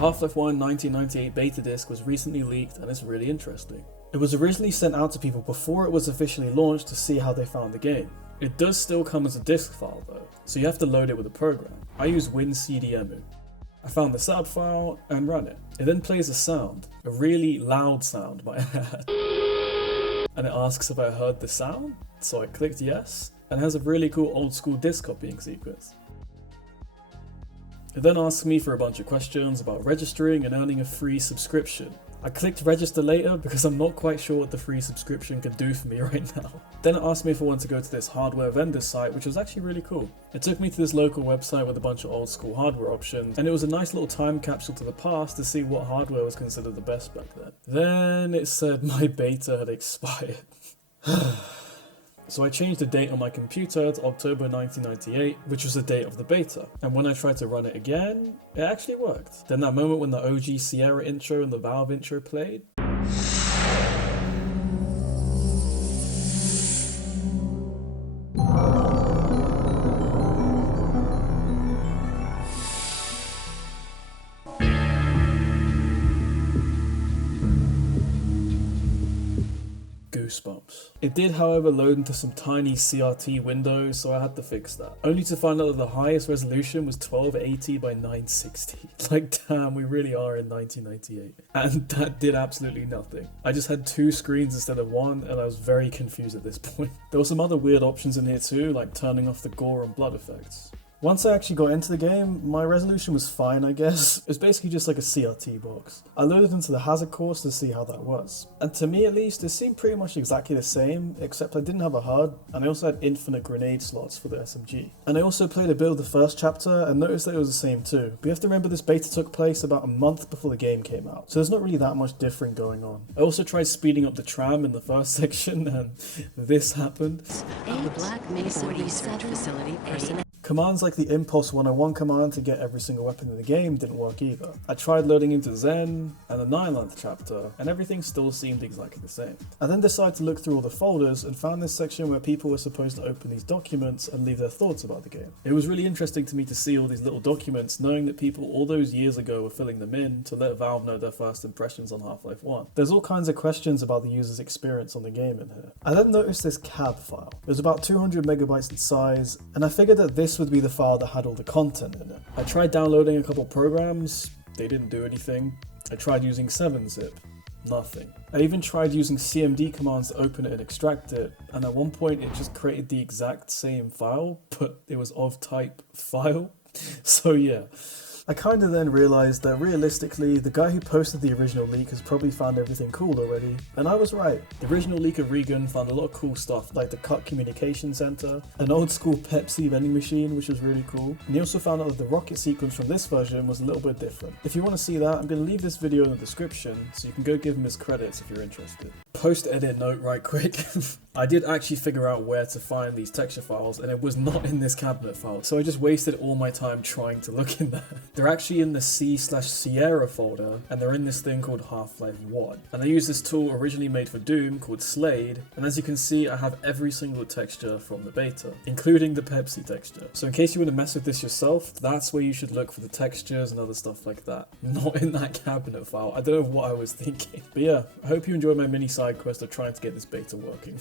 Half-Life 1 1998 beta disc was recently leaked and it's really interesting. It was originally sent out to people before it was officially launched to see how they found the game. It does still come as a disc file though, so you have to load it with a program. I use WinCDEMU. I found the setup file and ran it. It then plays a sound, a really loud sound might add. And it asks if I heard the sound, so I clicked yes, and it has a really cool old school disc copying sequence. It then asks me for a bunch of questions about registering and earning a free subscription. I clicked register later because I'm not quite sure what the free subscription can do for me right now. Then it asked me if I want to go to this hardware vendor site, which was actually really cool. It took me to this local website with a bunch of old school hardware options, and it was a nice little time capsule to the past to see what hardware was considered the best back then. Then it said my beta had expired. So I changed the date on my computer to October 1998, which was the date of the beta. And when I tried to run it again, it actually worked. Then that moment when the OG Sierra intro and the Valve intro played. Goosebumps. It did, however, load into some tiny CRT windows, so I had to fix that. Only to find out that the highest resolution was 1280 by 960. Like, damn, we really are in 1998. And that did absolutely nothing. I just had 2 screens instead of 1, and I was very confused at this point. There were some other weird options in here too, like turning off the gore and blood effects. Once I actually got into the game, my resolution was fine, I guess. It was basically just like a CRT box. I loaded into the hazard course to see how that was. And to me at least, it seemed pretty much exactly the same, except I didn't have a HUD, and I also had infinite grenade slots for the SMG. And I also played a bit of the first chapter, and noticed that it was the same too. But you have to remember this beta took place about a month before the game came out, so there's not really that much different going on. I also tried speeding up the tram in the first section, and this happened. The Black Mesa Research Facility personnel. Commands like the Impulse 101 command to get every single weapon in the game didn't work either. I tried loading into Zen and the 9th chapter, and everything still seemed exactly the same. I then decided to look through all the folders and found this section where people were supposed to open these documents and leave their thoughts about the game. It was really interesting to me to see all these little documents, knowing that people all those years ago were filling them in to let Valve know their first impressions on Half-Life 1. There's all kinds of questions about the user's experience on the game in here. I then noticed this cab file. It was about 200 megabytes in size, and I figured that this would be the file that had all the content in it. I tried downloading a couple programs, they didn't do anything. I tried using 7-zip, nothing. I even tried using CMD commands to open it and extract it, and at one point it just created the exact same file, but it was of type file. So yeah. I kind of then realised that realistically, the guy who posted the original leak has probably found everything cool already, and I was right. The original leak of Regan found a lot of cool stuff, like the Cut Communication Center, an old school Pepsi vending machine, which was really cool, and he also found out that the rocket sequence from this version was a little bit different. If you want to see that, I'm going to leave this video in the description, so you can go give him his credits if you're interested. Post-edit note right quick. I did actually figure out where to find these texture files, and it was not in this cabinet file, so I just wasted all my time trying to look in there. They're actually in the C/Sierra folder, and they're in this thing called Half-Life 1. And I used this tool originally made for Doom called Slade, and as you can see, I have every single texture from the beta, including the Pepsi texture. So in case you want to mess with this yourself, that's where you should look for the textures and other stuff like that. Not in that cabinet file. I don't know what I was thinking. But yeah, I hope you enjoyed my mini side quest of trying to get this beta working.